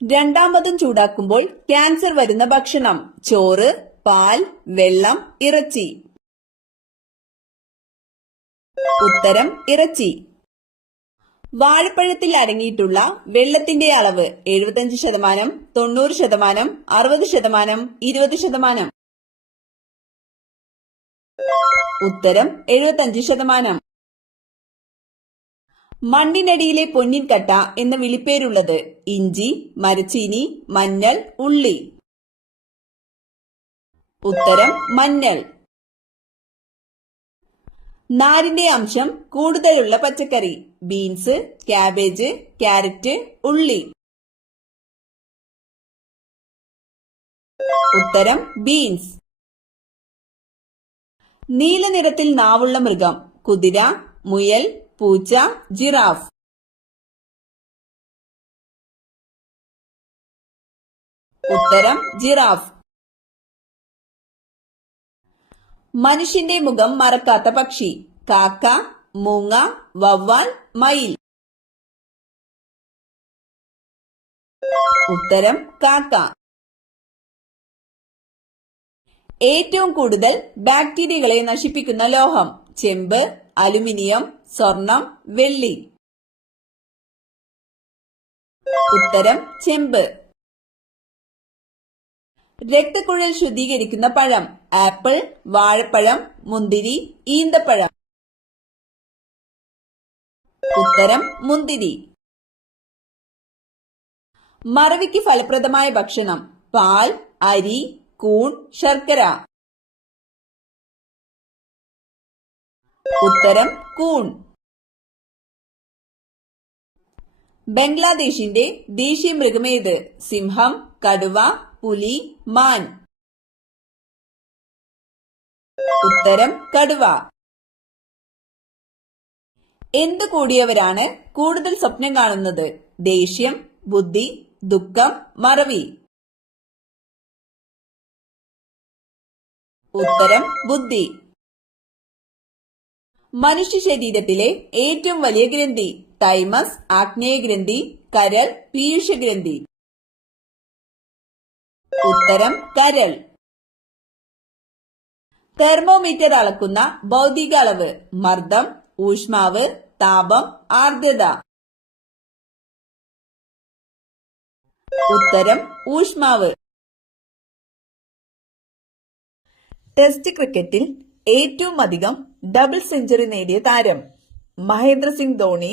രണ്ടാമതും ചൂടാക്കുമ്പോൾ ക്യാൻസർ വരുന്ന ഭക്ഷണം: ചോറ്, പാൽ, വെള്ളം, ഇറച്ചി. ഉത്തരം ഇറച്ചി. വാഴപ്പഴത്തിൽ അടങ്ങിയിട്ടുള്ള വെള്ളത്തിന്റെ അളവ്: 75%, 90%, 60%, 20%. ഉത്തരം 75%. മണ്ണിനടിയിലെ പൊന്നിൻ കട്ട എന്ന വിളിപ്പേരുള്ളത്: ഇഞ്ചി, മരച്ചീനി, മഞ്ഞൾ, ഉള്ളി. ഉത്തരം മഞ്ഞൾ. നാരിന്റെ അംശം കൂടുതലുള്ള പച്ചക്കറി: ബീൻസ്, കാബേജ്, ക്യാരറ്റ്, ഉള്ളി. ഉത്തരം ബീൻസ്. നീല നിറത്തിൽ നാവുള്ള മൃഗം: കുതിര, മുയൽ, പൂച്ച, ജിറാഫ്. ഉത്തരം ജിറാഫ്. മനുഷ്യന്റെ മുഖം മറക്കാത്ത പക്ഷി: കാക്ക, മൂങ്ങ, വവ്വാൽ, മയിൽ. ഉത്തരം കാക്ക. ഏറ്റവും കൂടുതൽ ബാക്ടീരിയകളെ നശിപ്പിക്കുന്ന ലോഹം: ചെമ്പ്, അലുമിനിയം, സ്വർണം, വെള്ളി. ഉത്തരം ചെമ്പ്. രക്തക്കുഴൽ ശുദ്ധീകരിക്കുന്ന പഴം: ആപ്പിൾ, വാഴപ്പഴം, മുന്തിരി, ഈന്തപ്പഴം. ഉത്തരം മുന്തിരി. മറവിക്ക് ഫലപ്രദമായ ഭക്ഷണം: പാൽ, അരി, കൂൺ, ശർക്കര. ഉത്തരം കൂൺ. ബംഗ്ലാദേശിന്റെ ദേശീയ മൃഗമേത്? സിംഹം, കടുവ, പുലി, മാൻ. ഉത്തരം കടുവ. എന്തു കൂടിയവരാണ് കൂടുതൽ സ്വപ്നം കാണുന്നത്? ദേഷ്യം, ബുദ്ധി, ദുഃഖം, മറവി. ഉത്തരം ബുദ്ധി. മനുഷ്യ ശരീരത്തിലെ ഏറ്റവും വലിയ ഗ്രന്ഥി: തൈമസ്, ആഗ്നേയഗ്രന്ഥി, കരൾ, പീയൂഷഗ്രന്ഥി. ഉത്തരം കരൾ. തെർമോമീറ്റർ അളക്കുന്ന ഭൗതിക അളവ്: മർദ്ദം, ഊഷ്മാവ്, താപം, ആർദ്രത. ഉത്തരം ഊഷ്മാവ്. ടെസ്റ്റ് ക്രിക്കറ്റിൽ ഏറ്റവും അധികം ഡബിൾ സെഞ്ചുറി നേടിയ താരം: മഹേന്ദ്ര സിംഗ് ധോണി,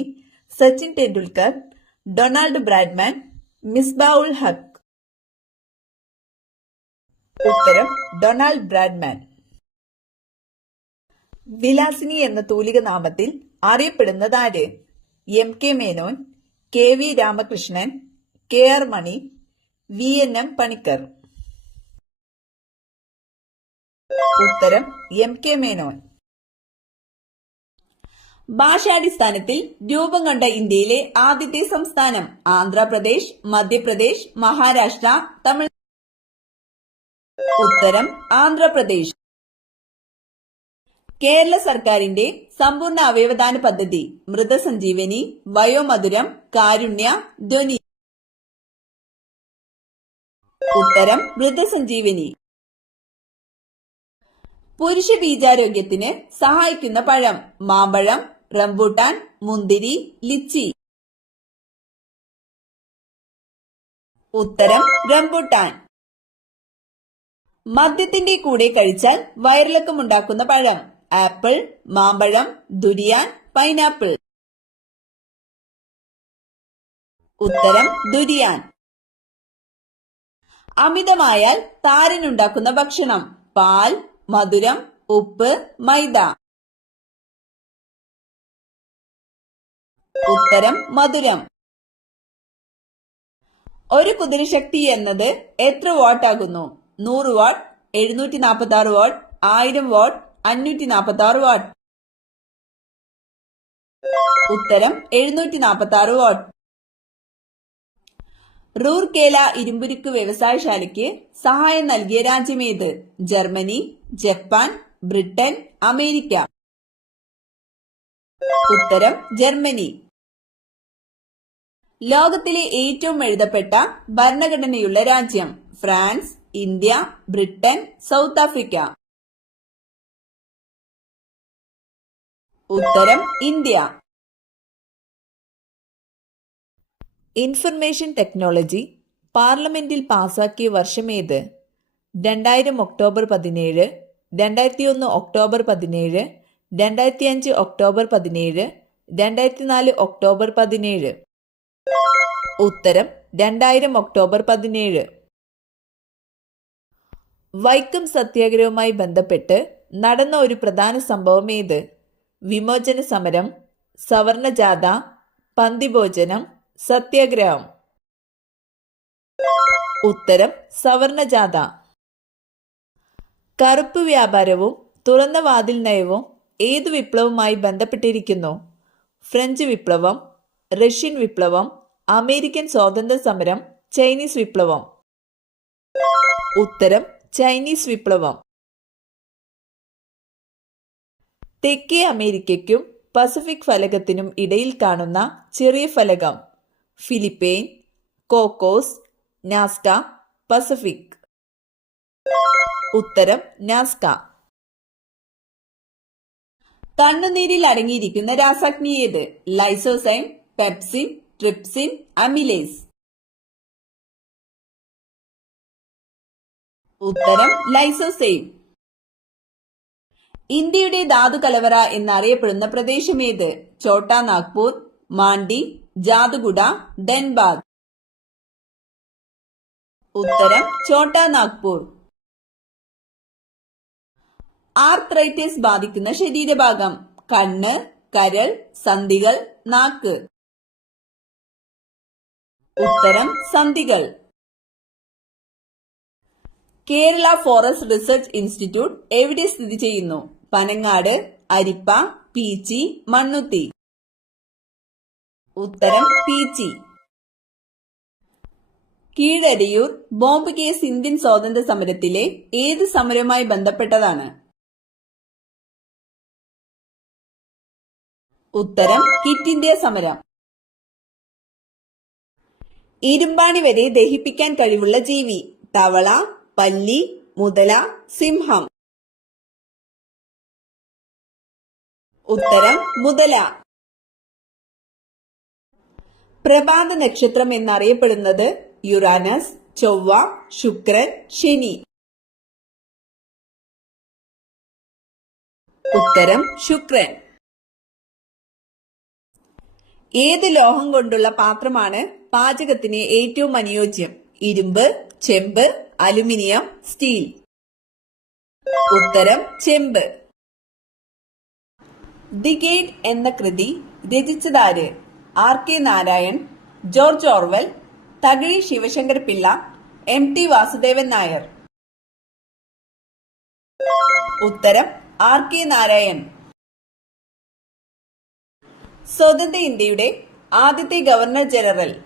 സച്ചിൻ ടെണ്ടുൽക്കർ, ഡൊണാൾഡ് ബ്രാഡ്മാൻ, മിസ്ബാഉൽ ഹക്ക്. ഉത്തരം ഡൊണാൾഡ് ബ്രാഡ്മാൻ. വിലാസിനി എന്ന തൂലിക നാമത്തിൽ അറിയപ്പെടുന്നതാര്? എം.കെ. മേനോൻ, കെ.വി. രാമകൃഷ്ണൻ, കെ.ആർ. മണി, വി.എൻ.എം. പണിക്കർ. ഉത്തരം എം.കെ. മേനോൻ. ഭാഷാടിസ്ഥാനത്തിൽ രൂപം കൊണ്ട ഇന്ത്യയിലെ ആദ്യത്തെ സംസ്ഥാനം: ആന്ധ്രാപ്രദേശ്, മധ്യപ്രദേശ്, മഹാരാഷ്ട്ര, തമിഴ്നാട്. ഉത്തരം ആന്ധ്രാപ്രദേശ്. കേരള സർക്കാരിന്റെ സമ്പൂർണ്ണ അവയവദാന പദ്ധതി: മൃതസഞ്ജീവനി, വയോമധുരം, കാരുണ്യ, ധ്വനി. ഉത്തരം മൃതസഞ്ജീവനി. പുരുഷ ബീജാരോഗ്യത്തിന് സഹായിക്കുന്ന പഴം: മാമ്പഴം, റംബൂട്ടാൻ, മുന്തിരി, ലിച്ചി. ഉത്തരം റംബൂട്ടാൻ. മദ്യത്തിന്റെ കൂടെ കഴിച്ചാൽ വയറിളക്കമുണ്ടാക്കുന്ന പഴം: ആപ്പിൾ, മാമ്പഴം, ദുരിയാൻ, പൈനാപ്പിൾ. ഉത്തരം ദുരിയാൻ. അമിതമായാൽ താരനുണ്ടാക്കുന്ന ഭക്ഷണം: പാൽ, മധുരം, ഉപ്പ്, മൈദ. ഉത്തരം മധുരം. ഒരു കുതിരശക്തി എന്നത് എത്ര വാട്ട് ആകുന്നു? 100 വാട്ട്, 746 വാട്ട്, 1000 വാട്ട്, 546 വാട്ട്. ഉത്തരം 746 വാട്ട്. റൂർക്കേല ഇരുമ്പുരുക്ക് വ്യവസായശാലയ്ക്ക് സഹായം നൽകിയ രാജ്യമേത്? Germany, Japan, Britain, America. ഉത്തരം ജർമ്മനി. ലോകത്തിലെ ഏറ്റവും എഴുതപ്പെട്ട ഭരണഘടനയുള്ള രാജ്യം? France, India, Britain, South Africa. ഉത്തരം ഇന്ത്യ. ഇൻഫർമേഷൻ ടെക്നോളജി പാർലമെന്റിൽ പാസാക്കിയ വർഷമേത്? 2000 ഒക്ടോബർ 17, 2001 ഒക്ടോബർ 17, 2005 ഒക്ടോബർ 17, 2004 ഒക്ടോബർ 17. ഉത്തരം 2000 ഒക്ടോബർ 17. വൈക്കം സത്യാഗ്രഹവുമായി ബന്ധപ്പെട്ട് നടന്ന ഒരു പ്രധാന സംഭവം ഏത്? വിമോചന സമരം, സവർണജാഥ, പന്തിഭോജനം, സത്യാഗ്രഹം. ഉത്തരം സവർണജാഥ. കറുപ്പ് വ്യാപാരവും തുറന്ന വാതിൽ നയവും ഏതു വിപ്ലവവുമായി ബന്ധപ്പെട്ടിരിക്കുന്നു? ഫ്രഞ്ച് വിപ്ലവം, റഷ്യൻ വിപ്ലവം, അമേരിക്കൻ സ്വാതന്ത്ര്യ സമരം, ചൈനീസ് വിപ്ലവം. ഉത്തരം ചൈനീസ് വിപ്ലവം. തെക്കേ അമേരിക്കയ്ക്കും പസഫിക് ഫലകത്തിനും ഇടയിൽ കാണുന്ന ചെറിയ ഫലകം? Philippine, Cocos, Nazca, Pacific. ഉത്തരം നാസ്ക. കണ്ണുനീരിൽ അടങ്ങിയിരിക്കുന്ന രാസാഗ്നി ഏത്? Lysozyme, pepsin, trypsin, amylase. ഉത്തരം ലൈസോസൈം. ഇന്ത്യയുടെ ധാതു കലവറ എന്നറിയപ്പെടുന്ന പ്രദേശമേത്? ഛോട്ടാ നാഗ്പൂർ, മാണ്ഡി, ജാദുഗുഡ, ധൻബാദ്. ഉത്തരം ഛോട്ടാ നാഗ്പൂർ. ആർത്രൈറ്റിസ് ബാധിക്കുന്ന ശരീരഭാഗം? കണ്ണ്, കരൾ, സന്ധികൾ, നാക്ക്. ഉത്തരം സന്ധികൾ. കേരള ഫോറസ്റ്റ് റിസർച്ച് ഇൻസ്റ്റിറ്റ്യൂട്ട് എവിടെ സ്ഥിതി ചെയ്യുന്നു? പനങ്ങാട്, അരിപ്പ, പീച്ചി, മണ്ണുത്തി. ഉത്തരം Peechi. Keezhariyur bomb case Indian സ്വാതന്ത്ര്യ സമരത്തിലെ ഏത് സമരവുമായി ബന്ധപ്പെട്ടതാണ്? ഉത്തരം ക്വിറ്റ് ഇന്ത്യ സമരം. ഇരുമ്പാണി വരെ ദഹിപ്പിക്കാൻ കഴിവുള്ള ജീവി? തവള, പല്ലി, മുതല, സിംഹം. ഉത്തരം മുതല. പ്രഭാത നക്ഷത്രം എന്നറിയപ്പെടുന്നത്? യുറാനസ്, ചൊവ്വ, ശുക്രൻ, ശനി. ഉത്തരം ശുക്രൻ. ഏത് ലോഹം കൊണ്ടുള്ള പാത്രമാണ് പാചകത്തിന് ഏറ്റവും അനുയോജ്യം? ഇരുമ്പ്, ചെമ്പ്, അലുമിനിയം, സ്റ്റീൽ. ഉത്തരം ചെമ്പ്. ദി ഗേറ്റ് എന്ന കൃതി രചിച്ചതാര്? R K Narayan, George Orwell, Thakazhi Sivasankar Pillai, MT Vasudevan Nair. ഉത്തരം ആർ കെ നാരായൺ. സ്വതന്ത്ര ഇന്ത്യയുടെ ആദ്യത്തെ ഗവർണർ ജനറൽ?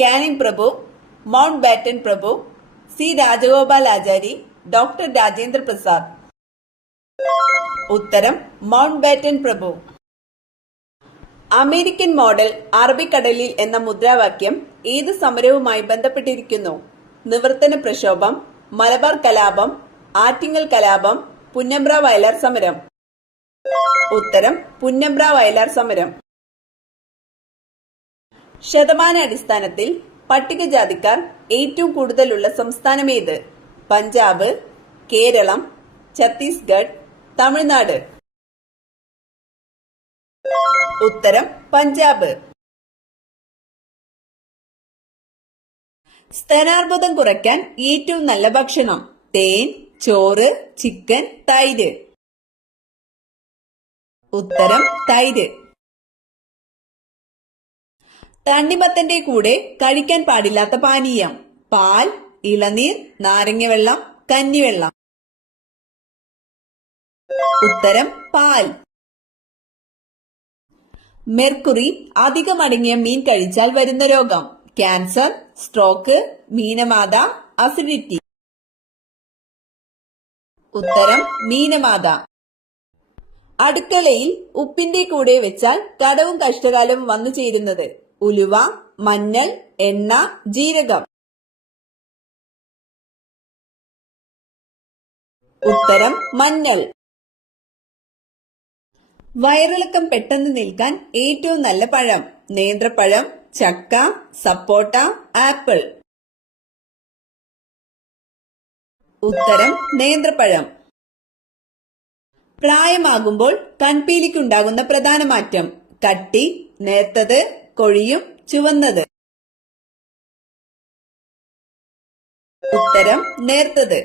കാനിംഗ് പ്രഭു, മൗണ്ട് ബാറ്റൻ പ്രഭു, സി രാജഗോപാലാചാരി, ഡോക്ടർ രാജേന്ദ്ര പ്രസാദ്. ഉത്തരം മൗണ്ട് ബാറ്റൻ പ്രഭു. അമേരിക്കൻ മോഡൽ അറബിക്കടലിൽ എന്ന മുദ്രാവാക്യം ഏത് സമരവുമായി ബന്ധപ്പെട്ടിരിക്കുന്നു? നിവർത്തന പ്രക്ഷോഭം, മലബാർ കലാപം, ആറ്റിങ്ങൽ കലാപം, പുന്നമ്പ്ര വയലാർ സമരം. ഉത്തരം പുന്നമ്പ്ര വയലാർ സമരം. ശതമാന അടിസ്ഥാനത്തിൽ പട്ടികജാതിക്കാർ ഏറ്റവും കൂടുതലുള്ള സംസ്ഥാനമേത്? പഞ്ചാബ്, കേരളം, ഛത്തീസ്ഗഡ്, തമിഴ്നാട്. ഉത്തരം പഞ്ചാബ്. സ്തനാർബുദം കുറയ്ക്കാൻ ഏറ്റവും നല്ല ഭക്ഷണം? തേൻ, ചോറ്, ചിക്കൻ, തൈര്. ഉത്തരം തൈര്. തണ്ണിമത്തന്റെ കൂടെ കഴിക്കാൻ പാടില്ലാത്ത പാനീയം? പാൽ, ഇളനീർ, നാരങ്ങവെള്ളം, കഞ്ഞിവെള്ളം. ഉത്തരം പാൽ. മെർക്കുറി അധികം അടങ്ങിയ മീൻ കഴിച്ചാൽ വരുന്ന രോഗം? Cancer, stroke, മീനമാത, acidity. ഉത്തരം മീനമാത. അടുക്കളയിൽ ഉപ്പിന്റെ കൂടെ വെച്ചാൽ കടവും കഷ്ടകാലവും വന്നു ചേരുന്നത്? ഉലുവ, മഞ്ഞൾ, എണ്ണ, ജീരകം. ഉത്തരം മഞ്ഞൾ. വയറിളക്കം പെട്ടെന്ന് നിൽക്കാൻ ഏറ്റവും നല്ല പഴം: നേന്ത്രപ്പഴം, ചക്ക, സപ്പോട്ട, ആപ്പിൾ. ഉത്തരം നേന്ത്രപ്പഴം. പ്രായമാകുമ്പോൾ കൺപീലിക്കുണ്ടാകുന്ന പ്രധാന മാറ്റം: കട്ടി, നേർത്തത്, കൊഴിയും, ചുവന്നത്. ഉത്തരം നേർത്തത്.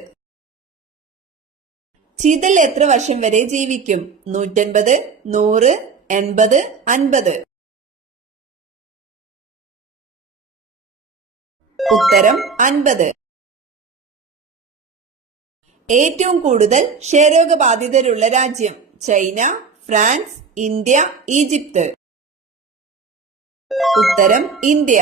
ചീതൽ എത്ര വർഷം വരെ ജീവിക്കും? 150, 100, 80, 50. ഉത്തരം 50. ഏറ്റവും കൂടുതൽ ക്ഷയരോഗബാധിതരുള്ള രാജ്യം: ചൈന, ഫ്രാൻസ്, ഇന്ത്യ, ഈജിപ്ത്. ഉത്തരം ഇന്ത്യ.